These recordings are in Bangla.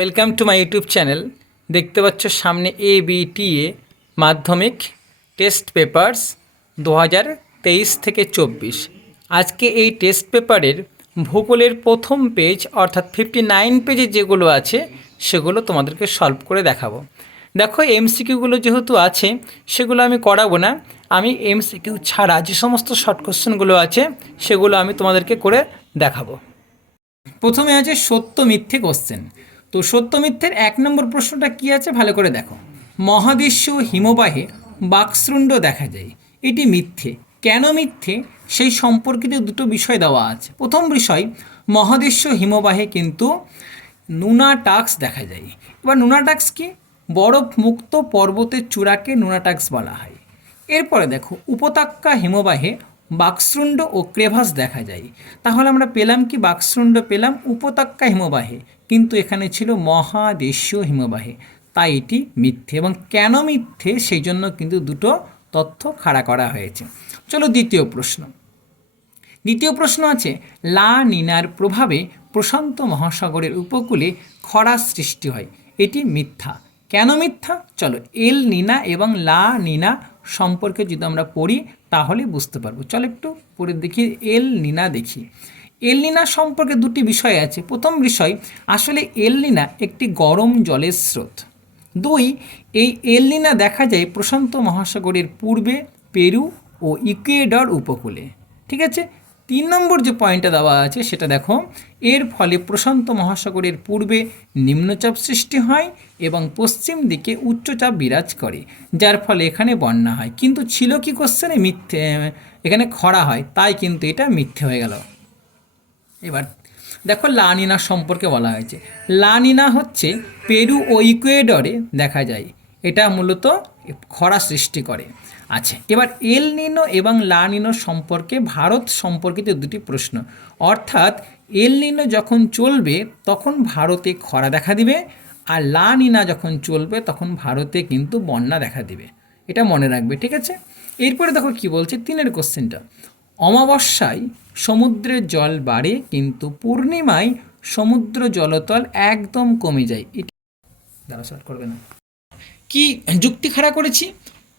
Welcome to my YouTube channel. দেখতে পাচ্ছ সামনে ABTA মাধ্যমিক টেস্ট পেপারস 2023 থেকে 24। আজকে এই টেস্ট পেপারের ভূগোলের প্রথম পেজ অর্থাৎ 59 পেজে যেগুলো আছে সেগুলো তোমাদেরকে সলভ করে দেখাবো। দেখো MCQগুলো যেহেতু আছে সেগুলো আমি করাবো না, আমি MCQ ছাড়া যে সমস্ত শর্ট কোশ্চেনগুলো আছে সেগুলো আমি তোমাদেরকে করে দেখাবো। প্রথমে আছে সত্য মিথ্যে কোশ্চেন। তো সত্য মিথ্যের 1 নম্বর প্রশ্নটা কি আছে ভালো করে দেখো। মহাদেশীয় হিমবাহে বাকশৃণ্ড দেখা যায়, এটি মিথ্যে। কেন মিথ্যে সেই সম্পর্কিত দুটো বিষয় দেওয়া আছে। প্রথম বিষয়, মহাদেশীয় হিমবাহে কিন্তু নুনাটাক্স দেখা যায়। এবার নুনাটাক্স কি? বরফ মুক্ত পর্বতের চূড়াকে নুনাটাক্স বলা হয়। এরপরে দেখো উপত্যকা হিমবাহে বাকশৃণ্ড ও ক্রেভাস দেখা যায়। তাহলে আমরা পেলাম কি? বাকশৃণ্ড পেলাম উপত্যকা হিমবাহে, কিন্তু এখানে ছিল মহাদেশীয় হিমবাহে, তাই এটি মিথ্যে। এবং কেন মিথ্যে সেই জন্য কিন্তু দুটো তথ্য খাড়া করা হয়েছে। চলো দ্বিতীয় প্রশ্ন। দ্বিতীয় প্রশ্ন আছে লা নিনার প্রভাবে প্রশান্ত মহাসাগরের উপকূলে খরা সৃষ্টি হয়, এটি মিথ্যা। কেন মিথ্যা? চলো এল নিনা এবং লা নিনা সম্পর্কে যদি আমরা পড়ি তাহলে বুঝতে পারবো। চলো একটু পড়ে দেখি। এল নিনা দেখি। এল নিনা সম্পর্কে দুটি বিষয় আছে। প্রথম বিষয়, আসলে এল নিনা একটি গরম জলের স্রোত। দুই, এই এল নিনা দেখা যায় প্রশান্ত মহাসাগরের পূর্বে পেরু ও ইকুয়েডর উপকূলে। ঠিক আছে। 3 নম্বর যে পয়েন্টটা দেওয়া আছে সেটা দেখো, এর ফলে প্রশান্ত মহাসাগরের পূর্বে নিম্নচাপ সৃষ্টি হয় এবং পশ্চিম দিকে উচ্চচাপ বিরাজ করে, যার ফলে এখানে বন্যা হয়। কিন্তু ছিল কি কোশ্চেনে? মিথ্যে। এখানে খরা হয়, তাই কিন্তু এটা মিথ্যে হয়ে গেল। এবার দেখো লা নিনা সম্পর্কে বলা হয়েছে। লা নিনা হচ্ছে পেরু ও ইকুয়েডরে দেখা যায়, এটা মূলত খরা সৃষ্টি করে। আচ্ছা, এবার এল নিনো এবং লা নিনো সম্পর্কে ভারত সম্পর্কিত দুটি প্রশ্ন। অর্থাৎ এল নিনো যখন চলবে তখন ভারতে খরা দেখা দিবে, আর লা নিনা যখন চলবে তখন ভারতে কিন্তু বন্যা দেখা দিবে। এটা মনে রাখবে, ঠিক আছে। এরপরে দেখো কি বলছে 3 কোশ্চেনটা। অমাবস্যায় সমুদ্রের জল বাড়ে কিন্তু পূর্ণিমায় সমুদ্র জলতল একদম কমে যায়, এটি করবে না। কি যুক্তি খাড়া করেছি?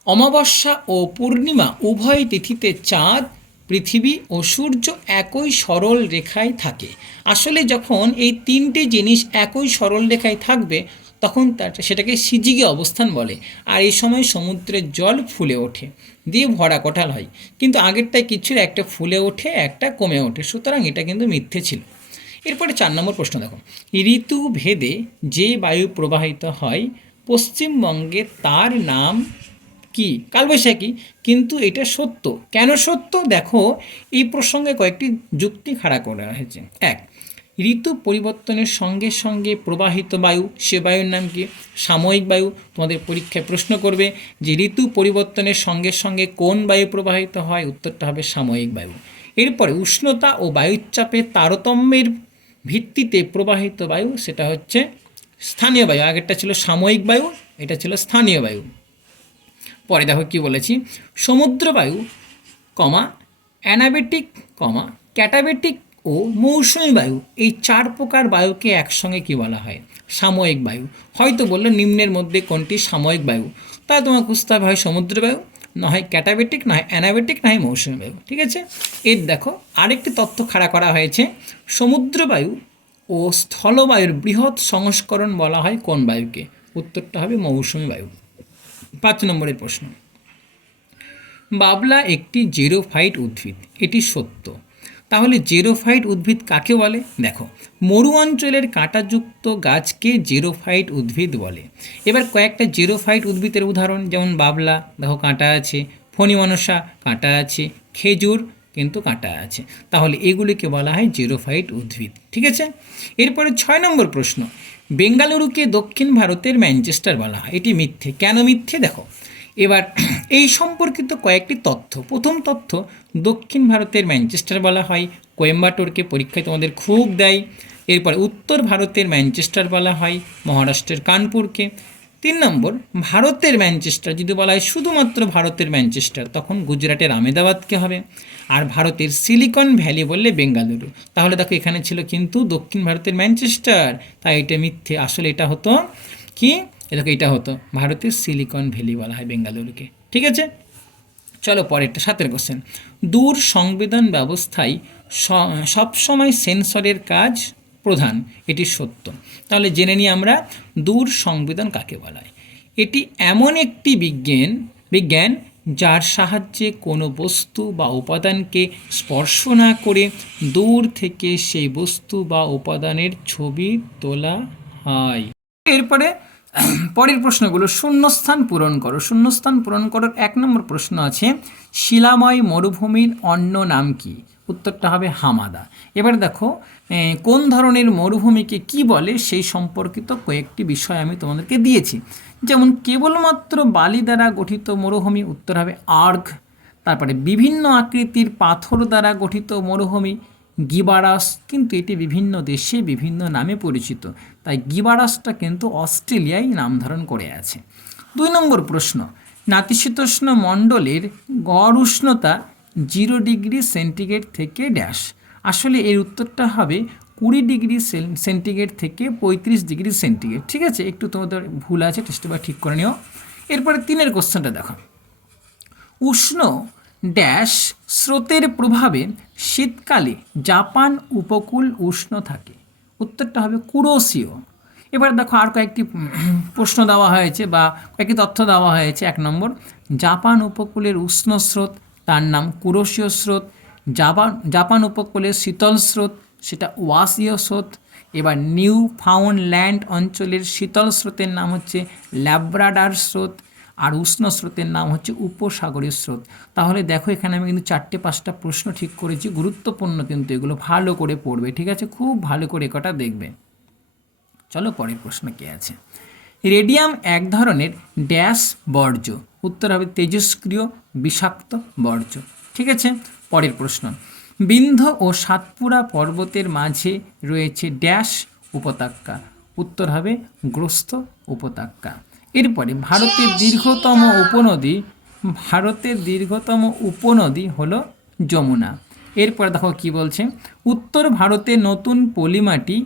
অমাবস্যা ও পূর্ণিমা উভয় তিথিতে চাঁদ, পৃথিবী ও সূর্য একই সরল রেখায় থাকে। আসলে যখন এই 3টে জিনিস একই সরল রেখায় থাকবে তখন সেটাকে সিজিগে অবস্থান বলে। আর এই সময় সমুদ্রের জল ফুলে ওঠে, দিয়ে ভরা কোঠাল হয়। কিন্তু আগেরটায় কিছু একটা ফুলে ওঠে, একটা কমে ওঠে, সুতরাং এটা কিন্তু মিথ্যে ছিল। এরপরে 4 নম্বর প্রশ্ন দেখো। ঋতু ভেদে যে বায়ু প্রবাহিত হয় পশ্চিমবঙ্গে তার নাম কি? কালবৈশাখী। কিন্তু এটা সত্য। কেন সত্য? দেখো এই প্রসঙ্গে কয়েকটি যুক্তি খাড়া করা হয়েছে। 1, ঋতু পরিবর্তনের সঙ্গে সঙ্গে প্রবাহিত বায়ু, সে বায়ুর নাম কি? সাময়িক বায়ু। তোমাদের পরীক্ষায় প্রশ্ন করবে যে ঋতু পরিবর্তনের সঙ্গে সঙ্গে কোন বায়ু প্রবাহিত হয়? উত্তরটা হবে সাময়িক বায়ু। এরপরে উষ্ণতা ও বায়ুচাপের তারতম্যের ভিত্তিতে প্রবাহিত বায়ু, সেটা হচ্ছে স্থানীয় বায়ু। আগেরটা ছিল সাময়িক বায়ু, এটা ছিল স্থানীয় বায়ু। পরে দেখো কি বলেছি, সমুদ্র বায়ু, অ্যানাবেটিক, ক্যাটাবেটিক ও মৌসুমী বায়ু, এই 4 প্রকার বায়ুকে একসঙ্গে কি বলা হয়? সাময়িক বায়ু। হয়তো বললো নিম্নের মধ্যে কোনটি সাময়িক বায়ু, তা তোমাকে বুঝতে হবে, হয় সমুদ্র বায়ু, না হয় ক্যাটাবেটিক, না হয় অ্যানাবেটিক, না হয় মৌসুমী বায়ু। ঠিক আছে। এর দেখো আরেকটি তথ্য খাড়া করা হয়েছে। সমুদ্র বায়ু ও স্থলবায়ুর বৃহৎ সংস্করণ বলা হয় কোন বায়ুকে? উত্তরটা হবে মৌসুমী বায়ু। 5 নম্বরের প্রশ্ন। বাবলা একটি জেরোফাইট উদ্ভিদ, এটি সত্য। তাহলে জেরোফাইট উদ্ভিদ কাকে বলে? দেখো, মরু অঞ্চলের কাঁটাযুক্ত গাছকে জেরোফাইট উদ্ভিদ বলে। এবার কয়েকটা জেরোফাইট উদ্ভিদের উদাহরণ, যেমন বাবলা, দেখো কাঁটা আছে, ফণিমনসা কাঁটা আছে, খেজুর কিন্তু কাঁটা আছে। তাহলে এগুলিকে বলা হয় জেরোফাইট উদ্ভিদ। ঠিক আছে। এরপরে 6 নম্বর প্রশ্ন। বেঙ্গালুরুকে দক্ষিণ ভারতের ম্যানচেস্টার বলা হয়, এটি মিথ্যে। কেন মিথ্যে? দেখো এবার এই সম্পর্কিত কয়েকটি তথ্য। প্রথম তথ্য, দক্ষিণ ভারতের ম্যানচেস্টার বলা হয় কোয়েম্বাটোরকে, পরীক্ষায় তোমাদের খুব দেয়। এরপরে উত্তর ভারতের ম্যানচেস্টার বলা হয় মহারাষ্ট্রের কানপুরকে। 3 নম্বর, ভারতের ম্যানচেস্টার যদি বলা হয় শুধুমাত্র ভারতের ম্যানচেস্টার, তখন গুজরাটের আহমেদাবাদকে হবে। আর ভারতের সিলিকন ভ্যালি বললে বেঙ্গালুরু। তাহলে দেখো এখানে ছিল কিন্তু দক্ষিণ ভারতের ম্যানচেস্টার, তাই এটা মিথ্যে। আসলে এটা হতো কি, দেখো এটা হতো ভারতের সিলিকন ভ্যালি বলা হয় বেঙ্গালুরুকে। ঠিক আছে, চলো পরেরটা 7 কোশ্চেন। দূর সংবেদন ব্যবস্থায় সবসময় সেন্সরের কাজ প্রধান, এটি সত্য। তাহলে জেনে নিই আমরা দূর সংবেদন কাকে বলা হয়। এটি এমন একটি বিজ্ঞান যার সাহায্যে কোনো বস্তু বা উপাদানকে স্পর্শ না করে দূর থেকে সেই বস্তু বা উপাদানের ছবি তোলা হয়। এরপরে পরের প্রশ্নগুলো, শূন্যস্থান পূরণ করো। শূন্যস্থান পূরণ করার 1 নম্বর প্রশ্ন আছে, শিলাময় মরুভূমির অন্য নাম কি? উত্তরটা হবে হামাদা। এবার দেখো কোন ধরনের মরুভূমিকে কি বলে সেই সম্পর্কিত কয়েকটি বিষয় আমি তোমাদেরকে দিয়েছি। যেমন কেবলমাত্র বালি দ্বারা গঠিত মরুভূমি, উত্তর হবে আর্গ। তারপরে বিভিন্ন আকৃতির পাথর দ্বারা গঠিত মরুভূমি গিবারাস, কিন্তু এটি বিভিন্ন দেশে বিভিন্ন নামে পরিচিত, তাই গিবারাসটা কিন্তু অস্ট্রেলিয়ায় নাম ধারণ করে আছে। 2 নম্বর প্রশ্ন, নাতিশীতোষ্ণ মণ্ডলের গড় উষ্ণতা 0 ডিগ্রি সেন্টিগ্রেড থেকে ড্যাশ। আসলে এর উত্তরটা হবে 20 ডিগ্রি সেন্টিগ্রেড থেকে 35 ডিগ্রি সেন্টিগ্রেড। ঠিক আছে, একটু তোমাদের ভুল আছে, টেস্ট পেপার ঠিক করে নিও। এরপরে 3 কোশ্চেনটা দেখো, উষ্ণ ড্যাশ স্রোতের প্রভাবে শীতকালে জাপান উপকূল উষ্ণ থাকে। উত্তরটা হবে কুরোশীয়। এবার দেখো আর কয়েকটি প্রশ্ন দেওয়া হয়েছে বা কয়েকটি তথ্য দেওয়া হয়েছে। 1 নম্বর, জাপান উপকূলের উষ্ণ স্রোত তার নাম কুরোশীয় স্রোত। জাপান উপকূলের শীতল স্রোত সেটা ওয়াশীয় স্রোত। এবার নিউ ফাউন্ডল্যান্ড অঞ্চলের শীতল স্রোতের নাম হচ্ছে ল্যাব্রাডার স্রোত, আর উষ্ণ স্রোতের নাম হচ্ছে উপসাগরীয় স্রোত। তাহলে দেখো এখানে আমি কিন্তু 4-5টা প্রশ্ন ঠিক করেছি, গুরুত্বপূর্ণ কিন্তু এগুলো ভালো করে পড়বে। ঠিক আছে, খুব ভালো করে কটা দেখবে। চলো পরের প্রশ্ন কি আছে, রেডিয়াম এক ধরনের ড্যাশ বর্জ্য। উত্তর হবে তেজস্ক্রিয় বিষাক্ত বর্জ্য। ঠিক আছে, পরের প্রশ্ন, বিন্ধ্য ও সাতপুরা পর্বতের মাঝে রয়েছে ড্যাশ উপত্যকা। উত্তর হবে গ্রস্ত উপত্যকা। এরপরে ভারতের দীর্ঘতম উপনদী হলো যমুনা। এরপরে দেখো কি বলছে, উত্তর ভারতে নতুন পলিমাটি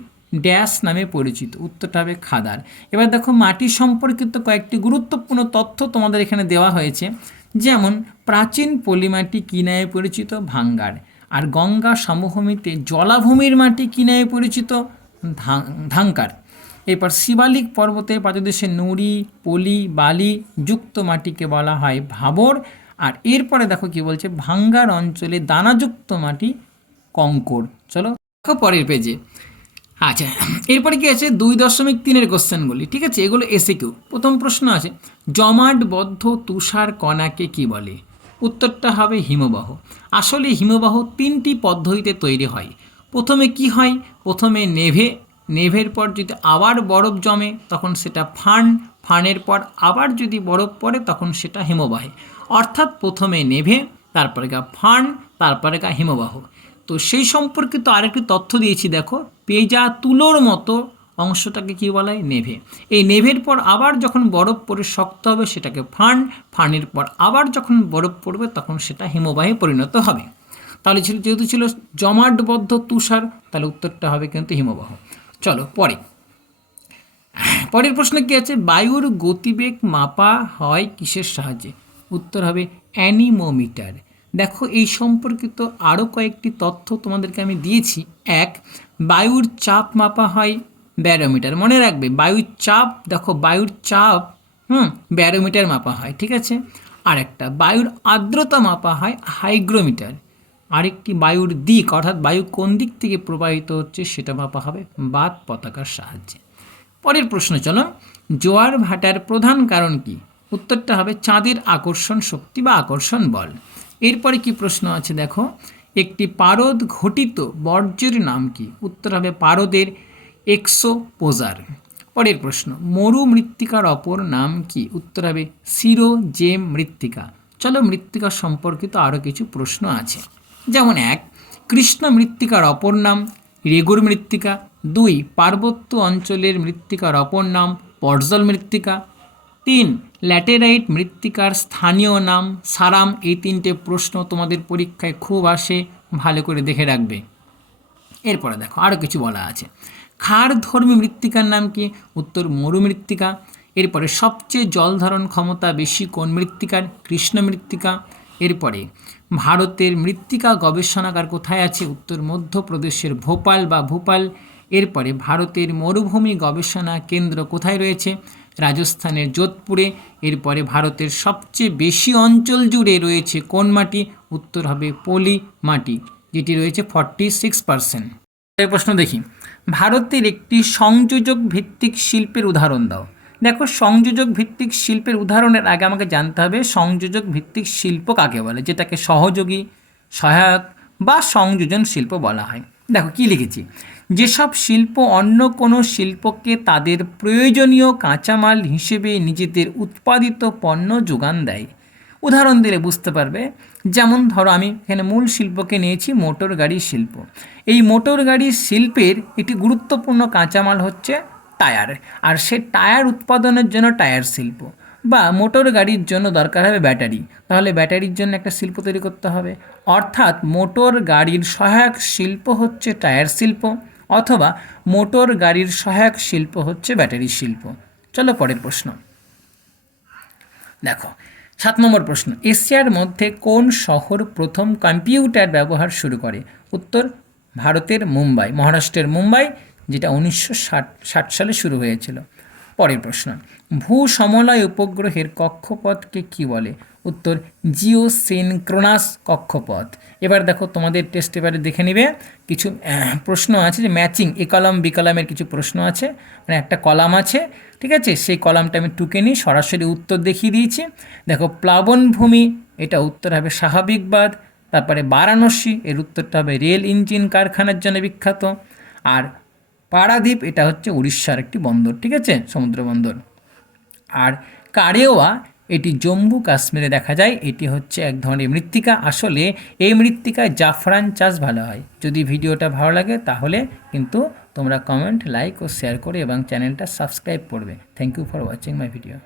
ড্যাশ নামে পরিচিত। উত্তরটা হবে খাদার। এবার দেখো মাটি সম্পর্কিত কয়েকটি গুরুত্বপূর্ণ তথ্য তোমাদের এখানে দেওয়া হয়েছে। যেমন প্রাচীন পলিমাটি কী নামে পরিচিত? ভাঙ্গার। আর গঙ্গা সমভূমিতে জলাভূমির মাটি কী নামে পরিচিত? ধাঙ্কার। এরপর শিবালিক পর্বতের পাদদেশে নুড়ি পলি বালি যুক্ত মাটিকে বলা হয় ভাবর। আর এরপরে দেখো কি বলছে, ভাঙ্গার অঞ্চলে দানাযুক্ত মাটি কঙ্কর। চলো দেখো পরের পেজে। আচ্ছা, এরপরে কি আছে 2.3 কোশ্চেনগুলি। ঠিক আছে, এগুলো এসএকিউ। প্রথম প্রশ্ন আছে, জমাটবদ্ধ তুষার কণাকে কি বলে? উত্তরটা হবে হিমবাহ। আসলে হিমবাহ 3টি পদ্ধতিতে তৈরি হয়। প্রথমে কি হয়, প্রথমে নেভের পর যদি আবার বরফ জমে তখন সেটা ফানের পর আবার যদি বরফ পড়ে তখন সেটা হিমবাহে। অর্থাৎ প্রথমে নেভে, তারপরে ফান, তারপরে হিমবাহ। তো সেই সম্পর্কিত আরেকটি তথ্য দিয়েছি, দেখো পেঁজা তুলোর মতো অংশটাকে কি বলা হয়? নেভে। এই নেভের পর আবার যখন বরফ পড়ে শক্ত হবে সেটাকে ফানের পর আবার যখন বরফ পড়বে তখন সেটা হিমবাহে পরিণত হবে। তাহলে যেহেতু ছিল জমাটবদ্ধ তুষার, তাহলে উত্তরটা হবে কিন্তু হিমবাহ। চলো পরের প্রশ্ন কি আছে, বায়ুর গতিবেগ মাপা হয় কিসের সাহায্যে? উত্তর হবে অ্যানিমোমিটার। দেখো এই সম্পর্কিত আরও কয়েকটি তথ্য তোমাদেরকে আমি দিয়েছি। 1, বায়ুর চাপ মাপা হয় ব্যারোমিটার। মনে রাখবে বায়ুর চাপ, দেখো বায়ুর চাপ ব্যারোমিটার মাপা হয়। ঠিক আছে, আরেকটা বায়ুর আর্দ্রতা মাপা হয় হাইগ্রোমিটার। আরেকটি বায়ুর দিক, অর্থাৎ বায়ু কোন দিক থেকে প্রবাহিত হচ্ছে সেটা মাপা হবে বাত পতাকার সাহায্যে। পরের প্রশ্ন চলো, জোয়ার ভাটার প্রধান কারণ কি? উত্তরটা হবে চাঁদের আকর্ষণ শক্তি বা আকর্ষণ বল। এরপরে কি প্রশ্ন আছে দেখো, একটি পারদ ঘটিত বর্জ্যের নাম কি? উত্তর হবে পারদের এক্সোপোজার। পরের প্রশ্ন, মরু মৃত্তিকার অপর নাম কি? উত্তর হবে সিরোজেম মৃত্তিকা। চলো মৃত্তিকা সম্পর্কিত আরও কিছু প্রশ্ন আছে। যেমন 1, কৃষ্ণ মৃত্তিকার অপর নাম রেগুর মৃত্তিকা। 2, পার্বত্য অঞ্চলের মৃত্তিকার অপর নাম পর্জল মৃত্তিকা। 3 ল্যাটেরাইট মৃত্তিকার স্থানীয় নাম সারাম। এই 3টে প্রশ্ন তোমাদের পরীক্ষায় খুব আসে, ভালো করে দেখে রাখবে। এরপরে দেখো আরও কিছু বলা আছে। ক্ষারধর্মী মৃত্তিকার নাম কি? উত্তর মরু মৃত্তিকা। এরপরে সবচেয়ে জল ধারণ ক্ষমতা বেশি কোন মৃত্তিকার? কৃষ্ণ মৃত্তিকা। এরপরে ভারতের মৃত্তিকা গবেষণাগার কোথায় আছে? উত্তর মধ্যপ্রদেশের ভোপাল বা ভূপাল। এরপরে ভারতের মরুভূমি গবেষণা কেন্দ্র কোথায় রয়েছে? রাজস্থানের যোধপুরে। এরপরে ভারতের সবচেয়ে বেশি অঞ্চল জুড়ে রয়েছে কোন মাটি? উত্তর হবে পলি মাটি, যেটি রয়েছে 46%। প্রশ্ন দেখি, ভারতের একটি সংযোজক ভিত্তিক শিল্পের উদাহরণ দাও। দেখো, সংযোজক ভিত্তিক শিল্পের উদাহরণের আগে আমাকে জানতে হবে সংযোজক ভিত্তিক শিল্প কাকে বলে, যেটাকে সহযোগী, সহায়ক বা সংযোজন শিল্প বলা হয়। দেখো কি লিখেছি, যেসব শিল্প অন্য কোনো শিল্পকে তাদের প্রয়োজনীয় কাঁচামাল হিসেবে নিজেদের উৎপাদিত পণ্য যোগান দেয়। উদাহরণ দিলে বুঝতে পারবে। যেমন ধরো, আমি এখানে মূল শিল্পকে নিয়েছি মোটর গাড়ি শিল্প। এই মোটর গাড়ি শিল্পের একটি গুরুত্বপূর্ণ কাঁচামাল হচ্ছে টায়ার, আর সে টায়ার উৎপাদনের জন্য টায়ার শিল্প, বা মোটর গাড়ির জন্য দরকার হবে ব্যাটারি, তাহলে ব্যাটারির জন্য একটা শিল্প তৈরি করতে হবে। অর্থাৎ মোটর গাড়ির সহায়ক শিল্প হচ্ছে টায়ার শিল্প, অথবা মোটর গাড়ির সহায়ক শিল্প হচ্ছে ব্যাটারি শিল্প। চলো পরের প্রশ্ন দেখো। 7 নম্বর প্রশ্ন, এশিয়ার মধ্যে কোন শহর প্রথম কম্পিউটার ব্যবহার শুরু করে? উত্তর ভারতের মুম্বাই, মহারাষ্ট্রের মুম্বাই, যেটা 1960 সালে শুরু হয়েছিল। পরের প্রশ্ন, ভূ সমলয় উপগ্রহের কক্ষপথকে কি বলে? উত্তর জিওসিনক্রোনাস কক্ষপথ। এবার দেখো তোমাদের টেস্ট পেপারে দেখে নিবে কিছু প্রশ্ন আছে, যে ম্যাচিং এ কলাম বি কলামের কিছু প্রশ্ন আছে, মানে একটা কলাম আছে, ঠিক আছে, সেই কলামটা আমি টুকে নিই, সরাসরি উত্তর দেখিয়ে দিয়েছি। দেখো, প্লাবনভূমি, এটা উত্তর হবে স্বাভাবিকবাদ। তারপরে বারাণসী, এর উত্তরটা হবে রেল ইঞ্জিন কারখানার জন্য বিখ্যাত। আর পারাদ্বীপ, এটা হচ্ছে উড়িষ্যার একটি বন্দর, ঠিক আছে, সমুদ্র বন্দর। আর কারেওয়া, এটি জম্মু কাশ্মীরে দেখা যায়, এটি হচ্ছে এক ধরনের মৃত্তিকা। আসলে এই মৃত্তিকায় জাফরান চাষ ভালো হয়। যদি ভিডিওটা ভালো লাগে তাহলে কিন্তু তোমরা কমেন্ট, লাইক ও শেয়ার করে এবং চ্যানেলটা সাবস্ক্রাইব করবে। Thank you for watching my video.